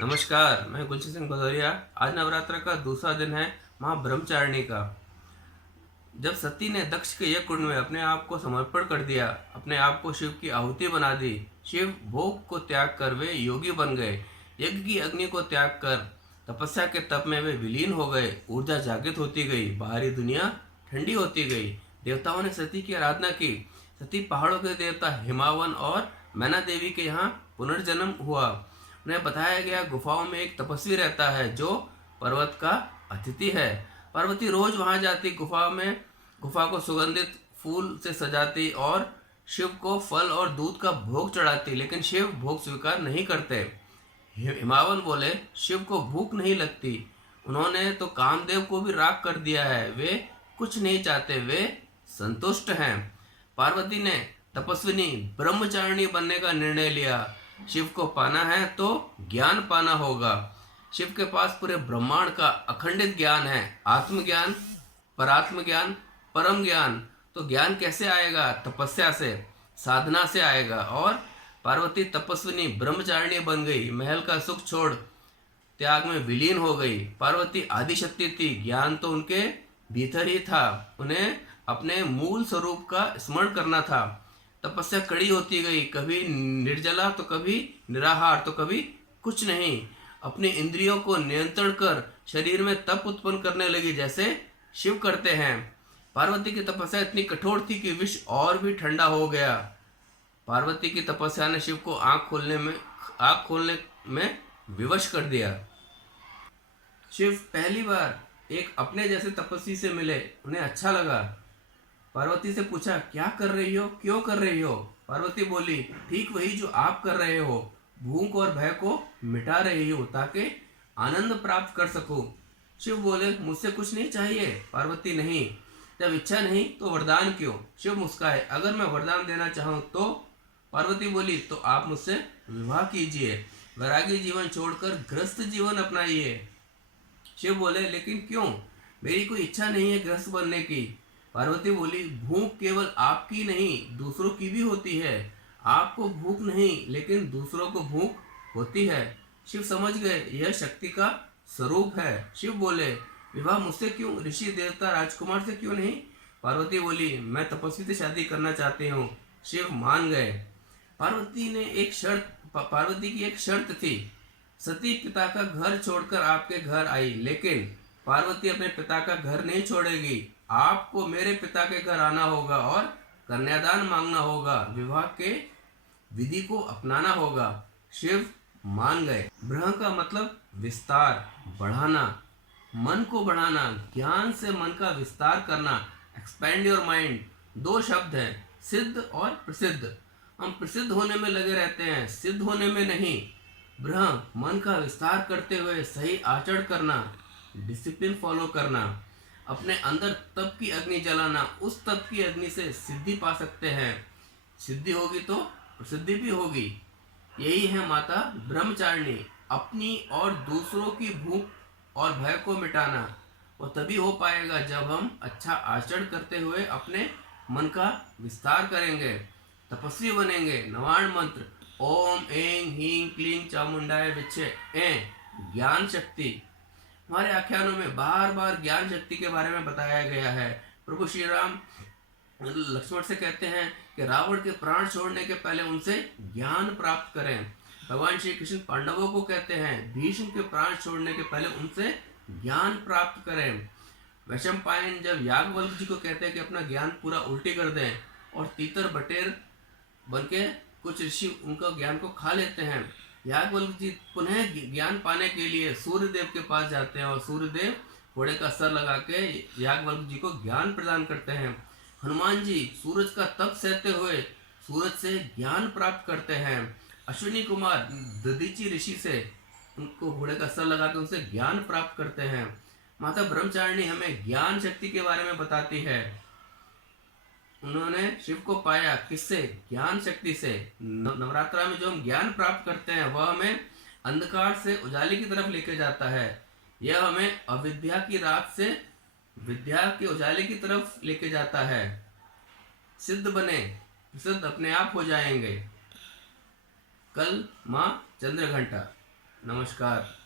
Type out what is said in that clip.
नमस्कार, मैं गुलशन सिंह भदौरिया। आज नवरात्र का दूसरा दिन है माँ ब्रह्मचारिणी का। जब सती ने दक्ष के यज्ञ कुंड में अपने आप को समर्पण कर दिया, अपने आप को शिव की आहुति बना दी, शिव भोग को त्याग कर वे योगी बन गए। यज्ञ की अग्नि को त्याग कर तपस्या के तप में वे विलीन हो गए। ऊर्जा जागृत होती गई, बाहरी दुनिया ठंडी होती गई। देवताओं ने सती की आराधना की। सती पहाड़ों के देवता हिमावन और मैना देवी के यहाँ पुनर्जन्म हुआ। उन्हें बताया गया गुफाओं में एक तपस्वी रहता है जो पर्वत का अतिथि है। पार्वती रोज वहां जाती, गुफा को सुगंधित फूल से सजाती और शिव को फल और दूध का भोग चढ़ाती, लेकिन शिव भोग स्वीकार नहीं करते। हिमावन बोले, शिव को भूख नहीं लगती, उन्होंने तो कामदेव को भी राख कर दिया है, वे कुछ नहीं चाहते, वे संतुष्ट हैं। पार्वती ने तपस्विनी ब्रह्मचारिणी बनने का निर्णय लिया। शिव को पाना है तो ज्ञान पाना होगा। शिव के पास पूरे ब्रह्मांड का अखंडित ज्ञान है, आत्मज्ञान, परात्म ज्ञान, परम ज्ञान। तो ज्ञान कैसे आएगा? तपस्या से, साधना से आएगा। और पार्वती तपस्विनी ब्रह्मचारिणी बन गई, महल का सुख छोड़ त्याग में विलीन हो गई। पार्वती आदिशक्ति थी, ज्ञान तो उनके भीतर ही था, उन्हें अपने मूल स्वरूप का स्मरण करना था। तपस्या कड़ी होती गई, कभी निर्जला तो कभी निराहार तो कभी कुछ नहीं। अपने इंद्रियों को नियंत्रण कर शरीर में तप उत्पन्न करने लगी, जैसे शिव करते हैं। पार्वती की तपस्या इतनी कठोर थी कि विष और भी ठंडा हो गया। पार्वती की तपस्या ने शिव को आंख खोलने में विवश कर दिया। शिव पहली बार एक अपने जैसे तपस्वी से मिले, उन्हें अच्छा लगा। पार्वती से पूछा, क्या कर रही हो, क्यों कर रही हो? पार्वती बोली, ठीक वही जो आप कर रहे हो, भूख और भय को मिटा रही हो ताकि आनंद प्राप्त कर सकूं। शिव बोले, मुझसे कुछ नहीं चाहिए। पार्वती, नहीं, जब इच्छा नहीं तो वरदान क्यों? शिव मुस्काए, अगर मैं वरदान देना चाहूं तो? पार्वती बोली, तो आप मुझसे विवाह कीजिए, वैरागी जीवन छोड़कर गृहस्थ जीवन अपनाइए। शिव बोले, लेकिन क्यों? मेरी कोई इच्छा नहीं है गृहस्थ बनने की। पार्वती बोली, भूख केवल आपकी नहीं दूसरों की भी होती है। आपको भूख नहीं लेकिन दूसरों को भूख होती है। शिव समझ गए यह शक्ति का स्वरूप है। शिव बोले, विवाह मुझसे क्यों, ऋषि देवता राजकुमार से क्यों नहीं? पार्वती बोली, मैं तपस्वी से शादी करना चाहती हूँ। शिव मान गए। पार्वती की एक शर्त थी। सती पिता का घर छोड़कर आपके घर आई, लेकिन पार्वती अपने पिता का घर नहीं छोड़ेगी। आपको मेरे पिता के घर आना होगा और कन्यादान मांगना होगा, विवाह के विधि को अपनाना होगा। शिव मान गए। ब्रह्म का मतलब विस्तार, बढ़ाना, मन को बढ़ाना, ज्ञान से मन का विस्तार करना, एक्सपेंड योर माइंड। दो शब्द हैं, सिद्ध और प्रसिद्ध। हम प्रसिद्ध होने में लगे रहते हैं, सिद्ध होने में नहीं। ब्रह्म मन का विस्तार करते हुए सही आचरण करना, डिसिप्लिन फॉलो करना, अपने अंदर तप की अग्नि जलाना, उस तप की अग्नि से सिद्धि पा सकते हैं। सिद्धि होगी तो प्रसिद्धि भी होगी। यही है माता ब्रह्मचारिणी, अपनी और दूसरों की भूख और भय को मिटाना। वो तभी हो पाएगा जब हम अच्छा आचरण करते हुए अपने मन का विस्तार करेंगे, तपस्वी बनेंगे। नवाण मंत्र, ओम ऐं ह्रीं क्लीं चामुंडाय विच्चे ऐं ज्ञान शक्ति। हमारे आख्यानों में बार बार ज्ञान शक्ति के बारे में बताया गया है। प्रभु श्री राम लक्ष्मण से कहते हैं कि रावण के प्राण छोड़ने के पहले उनसे ज्ञान प्राप्त करें। भगवान श्री कृष्ण पांडवों को कहते हैं भीष्म के प्राण छोड़ने के पहले उनसे ज्ञान प्राप्त करें। वैशंपायन जब याज्ञवल्क्य जी को कहते हैं कि अपना ज्ञान पूरा उल्टी कर दें, और तीतर बटेर बनके कुछ ऋषि उनका ज्ञान को खा लेते हैं। याज्ञवल्क्य जी पुनः ज्ञान पाने के लिए सूर्यदेव के पास जाते हैं, और सूर्यदेव घोड़े का सर लगा के याज्ञवल्क्य जी को ज्ञान प्रदान करते हैं। हनुमान जी सूरज का तप सहते हुए सूरज से ज्ञान प्राप्त करते हैं। अश्विनी कुमार दधीचि ऋषि से उनको घोड़े का सर लगा के उनसे ज्ञान प्राप्त करते हैं। माता ब्रह्मचारिणी हमें ज्ञान शक्ति के बारे में बताती है। उन्होंने शिव को पाया किससे? ज्ञान शक्ति से। नवरात्रा में जो हम ज्ञान प्राप्त करते हैं वह हमें अंधकार से उजाले की तरफ लेके जाता है। यह हमें अविद्या की रात से विद्या के उजाले की तरफ लेके जाता है। सिद्ध बने, सिद्ध अपने आप हो जाएंगे। कल माँ चंद्रघंटा। नमस्कार।